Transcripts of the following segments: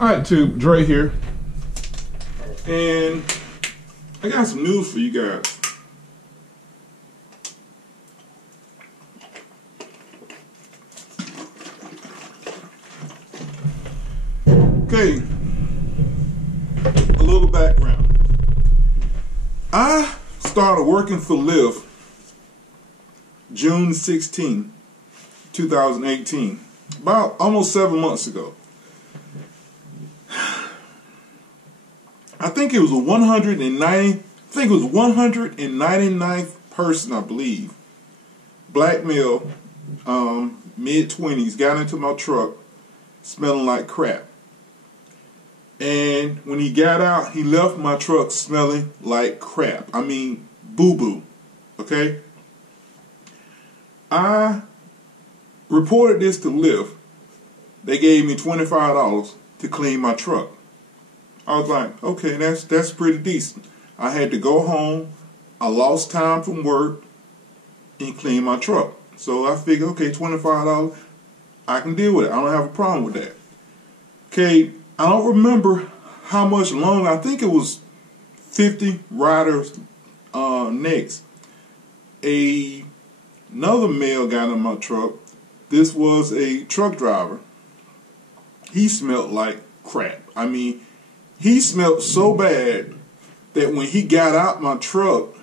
Alright, Tube, Dre here. And I got some news for you guys. Okay, a little background. I started working for Lyft June 16, 2018, about almost 7 months ago. I think it was 199th person, I believe. Black male, mid-20s, got into my truck smelling like crap. And when he got out, he left my truck smelling like crap. I mean, boo-boo, okay? I reported this to Lyft. They gave me $25 to clean my truck. I was like, okay, that's pretty decent. I had to go home. I lost time from work and clean my truck. So I figured, okay, $25, I can deal with it. I don't have a problem with that. Okay, I don't remember how much longer. I think it was 50 riders next. Another male got in my truck. This was a truck driver. He smelled like crap. I mean, he smelled so bad that when he got out my truck,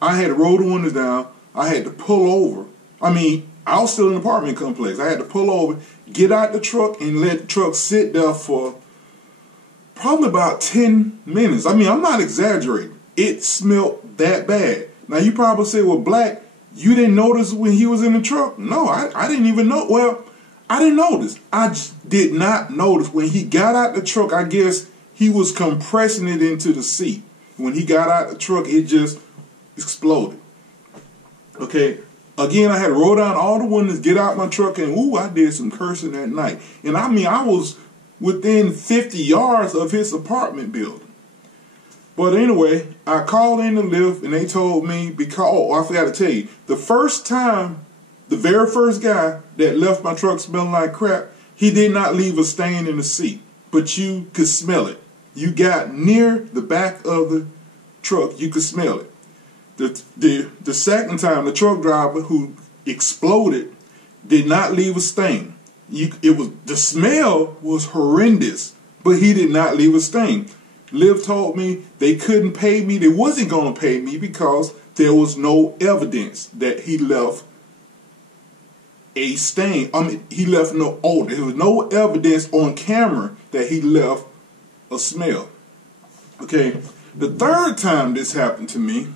I had to roll the windows down. I had to pull over. I mean, I was still in an apartment complex. I had to pull over, get out the truck, and let the truck sit there for probably about 10 minutes. I mean, I'm not exaggerating. It smelled that bad. Now, you probably say, well, Black, you didn't notice when he was in the truck? No, I didn't even know. Well, I didn't notice. I just did not notice. When he got out the truck, I guess he was compressing it into the seat. When he got out the truck, it just exploded. Okay. Again, I had to roll down all the windows, get out my truck, and ooh, I did some cursing that night. And I mean, I was within 50 yards of his apartment building. But anyway, I called in the Lyft, and they told me, because, oh, I forgot to tell you, the very first guy that left my truck smelling like crap, he did not leave a stain in the seat, but you could smell it. You got near the back of the truck, you could smell it. The second time, the truck driver who exploded did not leave a stain. The smell was horrendous, but he did not leave a stain. Lyft told me they couldn't pay me. They wasn't going to pay me because there was no evidence that he left a stain. I mean, he left no odor. There was no evidence on camera that he left a smell. Okay, the third time this happened to me,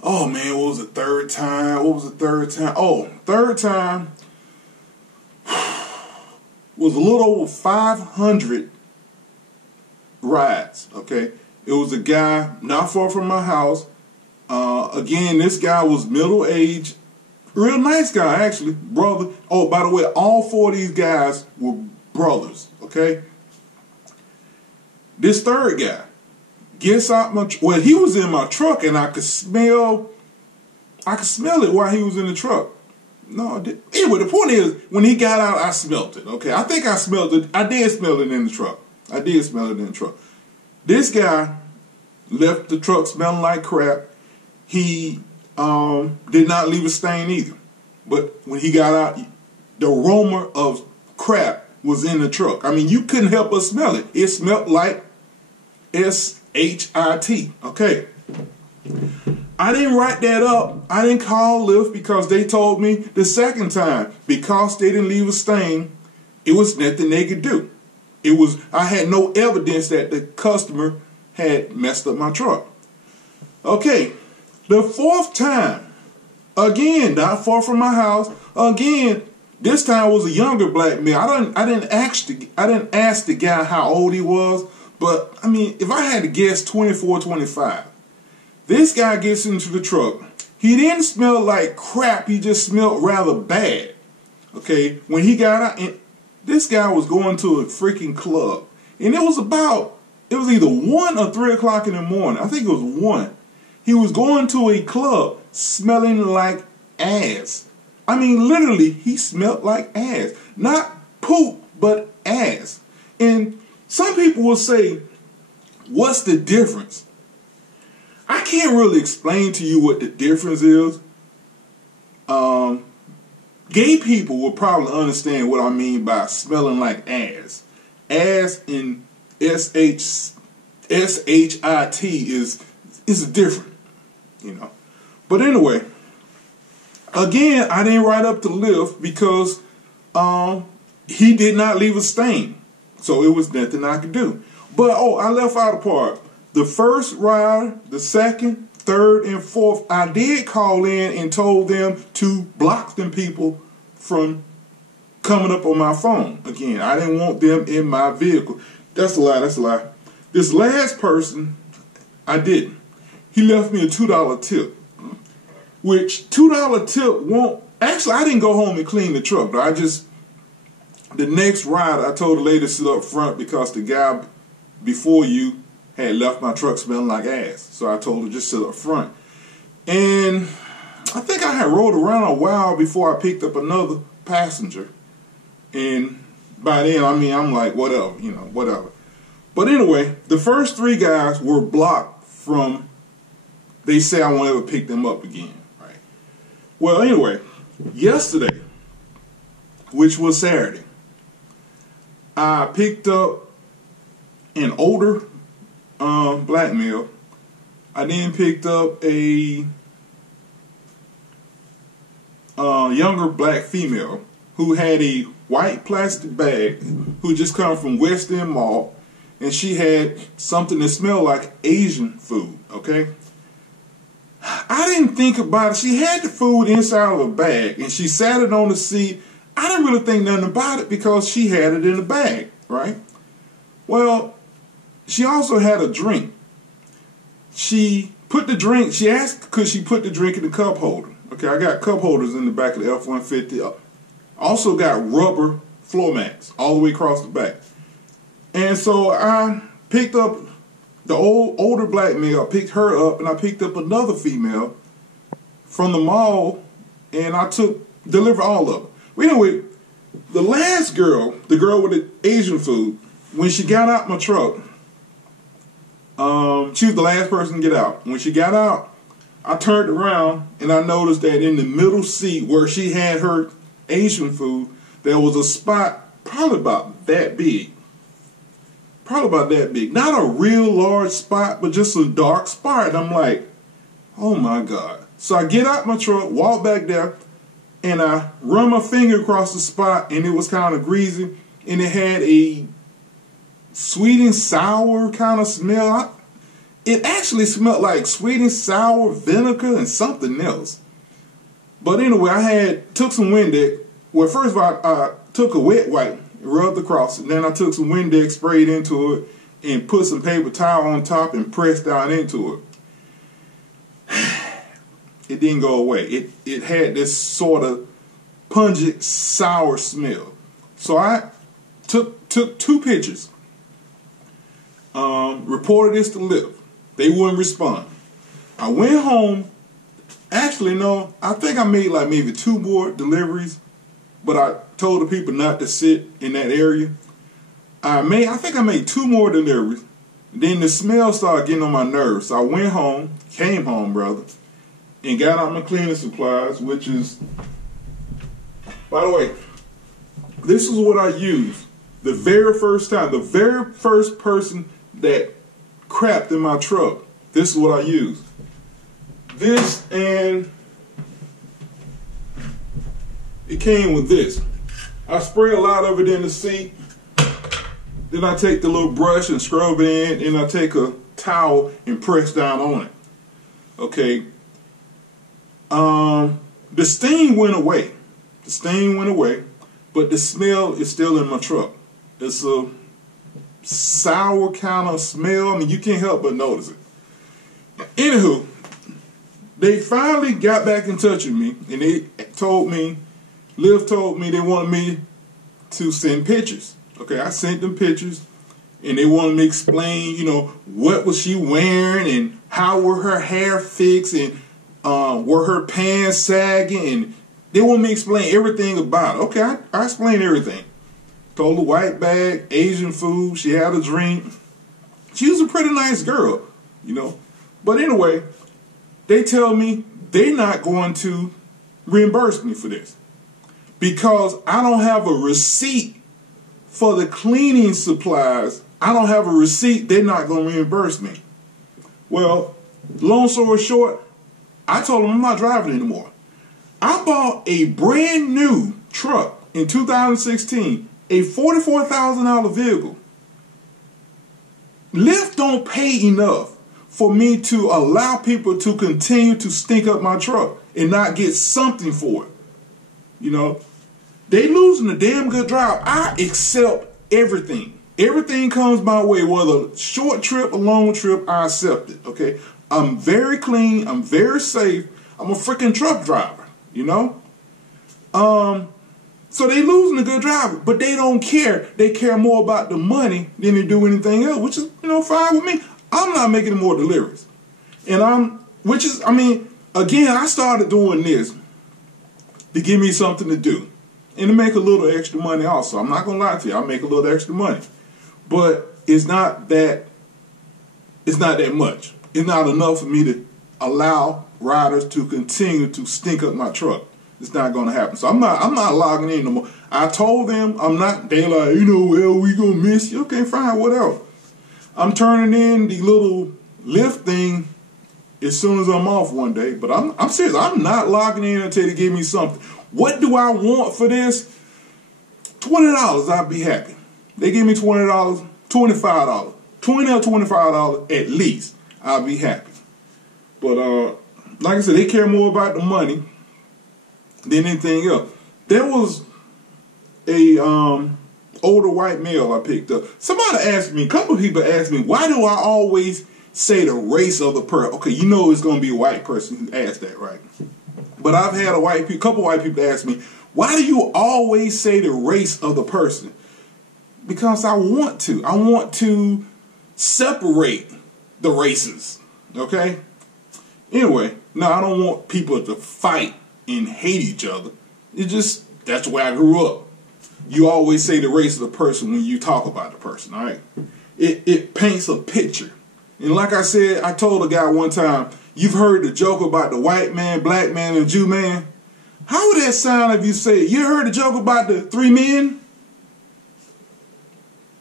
oh man, what was the third time? Oh, third time was a little over 500 rides, okay? It was a guy not far from my house. Again, this guy was middle-aged, real nice guy, actually, brother. Oh, by the way, all four of these guys were brothers, okay? This third guy gets out well, he was in my truck, and I could smell it while he was in the truck. No, anyway, the point is, when he got out, I smelled it, okay? I think I smelled it. I did smell it in the truck. This guy left the truck smelling like crap. He did not leave a stain either. But when he got out, the aroma of crap was in the truck. I mean, you couldn't help but smell it. It smelled like S-H-I-T, okay? I didn't write that up. I didn't call Lyft because they told me the second time, because they didn't leave a stain, it was nothing they could do. I had no evidence that the customer had messed up my truck. Okay, the fourth time, again, not far from my house, again, this time was a younger black male. I didn't ask the guy how old he was, but I mean, if I had to guess, 24, 25. This guy gets into the truck. He didn't smell like crap. He just smelled rather bad. Okay, when he got out, and this guy was going to a freaking club, and it was either 1 or 3 o'clock in the morning. I think it was 1. He was going to a club smelling like ass. I mean, literally, he smelled like ass. Not poop, but ass. And some people will say, what's the difference? I can't really explain to you what the difference is. Gay people will probably understand what I mean by smelling like ass. Ass in S-H-I-T is different, you know. But anyway, again, I didn't write up to Lyft because he did not leave a stain. So it was nothing I could do. But, I left out a part. The first rider, the second, third, and fourth, I did call in and told them to block them people from coming up on my phone. Again, I didn't want them in my vehicle. That's a lie, that's a lie. This last person, I didn't. He left me a $2 tip, which $2 tip won't, actually I didn't go home and clean the truck. The next ride I told the lady to sit up front because the guy before you had left my truck smelling like ass. So I told her just sit up front. And I think I had rode around a while before I picked up another passenger. And by then, I'm like, whatever, whatever. But anyway, the first three guys were blocked from, they say I won't ever pick them up again. Right? Well, anyway, yesterday, which was Saturday, I picked up an older black male. I then picked up a younger black female who had a white plastic bag, who just come from West End Mall, and she had something that smelled like Asian food, okay? I didn't think about it. She had the food inside of a bag, and she sat it on the seat. I didn't really think nothing about it because she had it in the bag, right? Well, she also had a drink. She asked could she put the drink in the cup holder. Okay, I got cup holders in the back of the F-150. Also got rubber floor mats all the way across the back. And so I picked up the older black male, I picked her up, and I picked up another female from the mall, and I delivered all of them. Well, anyway, the last girl, the girl with the Asian food, when she got out my truck, she was the last person to get out. When she got out, I turned around and I noticed that in the middle seat where she had her Asian food, there was a spot probably about that big. Probably about that big. Not a real large spot, but just a dark spot. And I'm like, oh my God. So I get out my truck, walk back there, and I run my finger across the spot, and it was kind of greasy, and it had a sweet and sour kind of smell. It actually smelled like sweet and sour vinegar and something else. But anyway, I took some Windex. Well, first of all, I took a wet wipe, rubbed across it, and then I took some Windex, sprayed into it, and put some paper towel on top and pressed down into it. It didn't go away. It had this sort of pungent, sour smell. So I took 2 pictures, reported this to Lyft. They wouldn't respond. I went home. Actually, no, I think I made like maybe 2 more deliveries, but I told the people not to sit in that area. I think I made 2 more deliveries. Then the smell started getting on my nerves. So I went home, came home, brother, and got out my cleaning supplies, which is, by the way, this is what I used the very first time. The very first person that crapped in my truck, this is what I used. This, and it came with this. I spray a lot of it in the seat. Then I take the little brush and scrub it in, and I take a towel and press down on it. Okay. The stain went away. The stain went away, but the smell is still in my truck. It's a sour kind of smell. I mean, you can't help but notice it. Anywho, they finally got back in touch with me, and they told me, Lyft told me they wanted me to send pictures. Okay, I sent them pictures, and they wanted me to explain, what was she wearing, and how were her hair fixed, and were her pants sagging, and they want me to explain everything about it. Okay, I explained everything. Told her white bag, Asian food. She had a drink. She was a pretty nice girl, you know. But anyway, they tell me they're not going to reimburse me for this because I don't have a receipt for the cleaning supplies. I don't have a receipt. They're not going to reimburse me. Well, long story short, I told them I'm not driving anymore. I bought a brand new truck in 2016, a $44,000 vehicle. Lyft don't pay enough for me to allow people to continue to stink up my truck and not get something for it. You know, they losing a damn good drive. I accept everything. Everything comes my way, whether short trip or long trip, I accept it, okay? I'm very clean. I'm very safe. I'm a freaking truck driver, you know? So they losing a good driver, but they don't care. They care more about the money than they do anything else, which is, you know, fine with me. I'm not making any more deliveries. And again, I started doing this to give me something to do and to make a little extra money also. I'm not going to lie to you. I make a little extra money. But it's not that much. It's not enough for me to allow riders to continue to stink up my truck. It's not going to happen. So I'm not logging in no more. I told them I'm not. They like, you know, well, we going to miss you. Okay, fine, whatever. I'm turning in the little Lyft thing as soon as I'm off one day. But I'm serious. I'm not logging in until they give me something. What do I want for this? $20. I'd be happy. They give me $20, $25. $20 or $25 at least. I'll be happy. But like I said, they care more about the money than anything else. There was a older white male I picked up. Somebody asked me, a couple of people asked me, why do I always say the race of the person? Okay, you know it's going to be a white person who asked that, right? But I've had a couple white people ask me, why do you always say the race of the person? Because I want to. I want to separate the races, okay? Anyway, no, I don't want people to fight and hate each other. That's the way I grew up. You always say the race of the person when you talk about the person, all right? It paints a picture. And like I said, I told a guy one time, you've heard the joke about the white man, black man, and Jew man? How would that sound if you say, you heard the joke about the three men?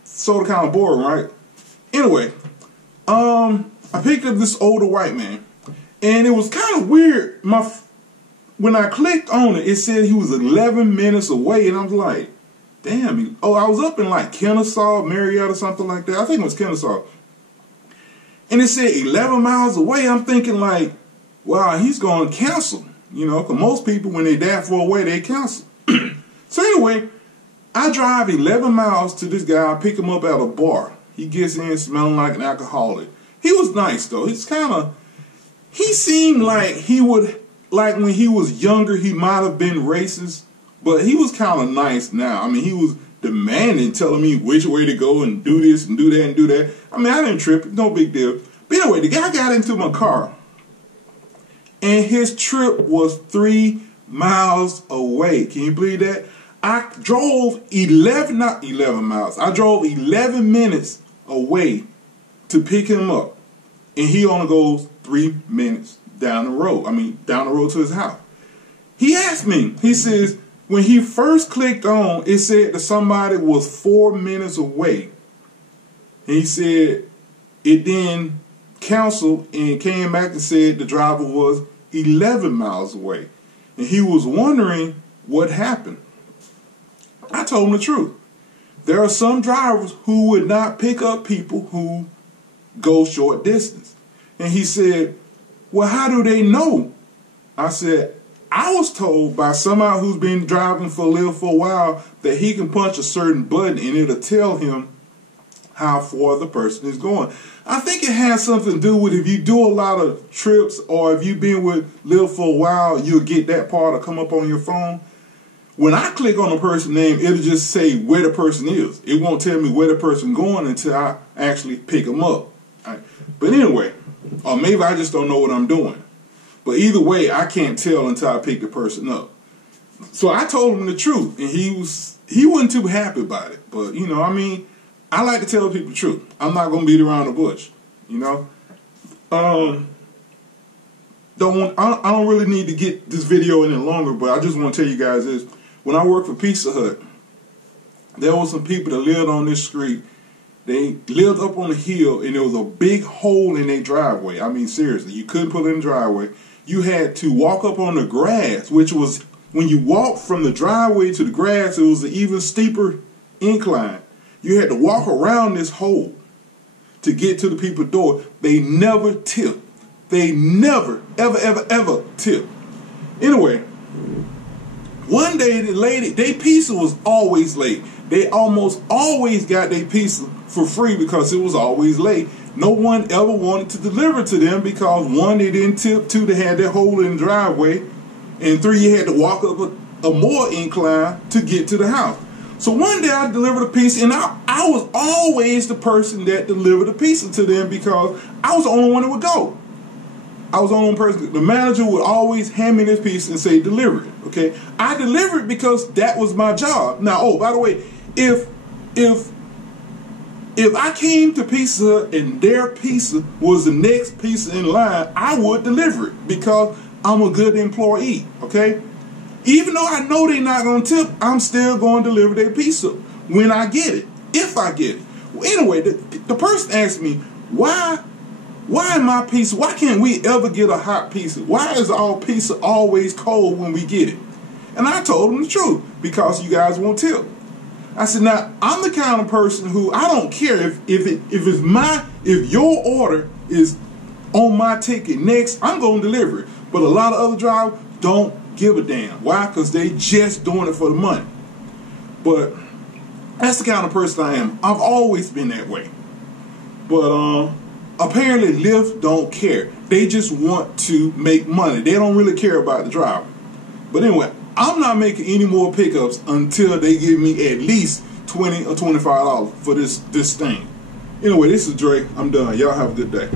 Sort of kind of boring, right? Anyway, I picked up this older white man. And it was kind of weird. When I clicked on it, it said he was 11 minutes away. And I was like, damn. I was up in like Kennesaw, Marietta, or something like that. I think it was Kennesaw. And it said 11 miles away. I'm thinking like, wow, he's going to cancel. You know, because most people, when they're that far away, they cancel. So anyway, I drive 11 miles to this guy. I pick him up at a bar. He gets in smelling like an alcoholic. He was nice, though. He seemed like he would, like when he was younger, he might have been racist, but he was kind of nice now. I mean, he was demanding, telling me which way to go and do this and do that and do that. I mean, I didn't trip. No big deal. But anyway, the guy got into my car, and his trip was 3 miles away. Can you believe that? I drove 11 miles. I drove 11 minutes away to pick him up, and he only goes 3 minutes down the road. I mean, down the road to his house. He asked me, he says, when he first clicked on, it said that somebody was 4 minutes away. And he said it then canceled and came back and said the driver was 11 miles away. And he was wondering what happened. I told him the truth. There are some drivers who would not pick up people who go short distance. And he said, well, how do they know? I said, I was told by somebody who's been driving for Lyft for a while that he can punch a certain button and it'll tell him how far the person is going. I think it has something to do with if you do a lot of trips or if you've been with Lyft for a while, you'll get that part to come up on your phone. When I click on a person's name, it'll just say where the person is. It won't tell me where the person's going until I actually pick them up. Right? But anyway, or maybe I just don't know what I'm doing. But either way, I can't tell until I pick the person up. So I told him the truth, and he wasn't too happy about it. But you know, I mean, I like to tell people the truth. I'm not gonna beat around the bush, you know. I don't really need to get this video any longer, but I just want to tell you guys this. When I worked for Pizza Hut, there were some people that lived on this street. They lived up on a hill, and there was a big hole in their driveway. I mean, seriously, you couldn't put it in the driveway. You had to walk up on the grass, which was, when you walked from the driveway to the grass, it was an even steeper incline. You had to walk around this hole to get to the people's door. They never tipped. They never, ever, ever, ever tipped. Anyway, one day the lady, their pizza was always late. They almost always got their pizza for free because it was always late. No one ever wanted to deliver to them because, one, they didn't tip, two, they had that hole in the driveway, and three, you had to walk up a more incline to get to the house. So one day I delivered a pizza, and I was always the person that delivered the pizza to them because I was the only one that would go. I was the only person. The manager would always hand me this piece and say, deliver it, okay? I delivered it because that was my job. Now, oh, by the way, if I came to Pizza Hut and their pizza was the next pizza in line, I would deliver it because I'm a good employee, okay? Even though I know they're not going to tip, I'm still going to deliver their pizza when I get it, if I get it. Well, anyway, the person asked me, why my pizza, why can't we ever get a hot pizza? Why is our pizza always cold when we get it? And I told them the truth, because you guys won't tip. I said, now, I'm the kind of person who, I don't care if your order is on my ticket next, I'm going to deliver it. But a lot of other drivers don't give a damn. Why? Because they just doing it for the money. But that's the kind of person I am. I've always been that way. But apparently Lyft don't care. They just want to make money. They don't really care about the driver. But anyway, I'm not making any more pickups until they give me at least $20 or $25 for this thing. Anyway, this is Dre. I'm done. Y'all have a good day.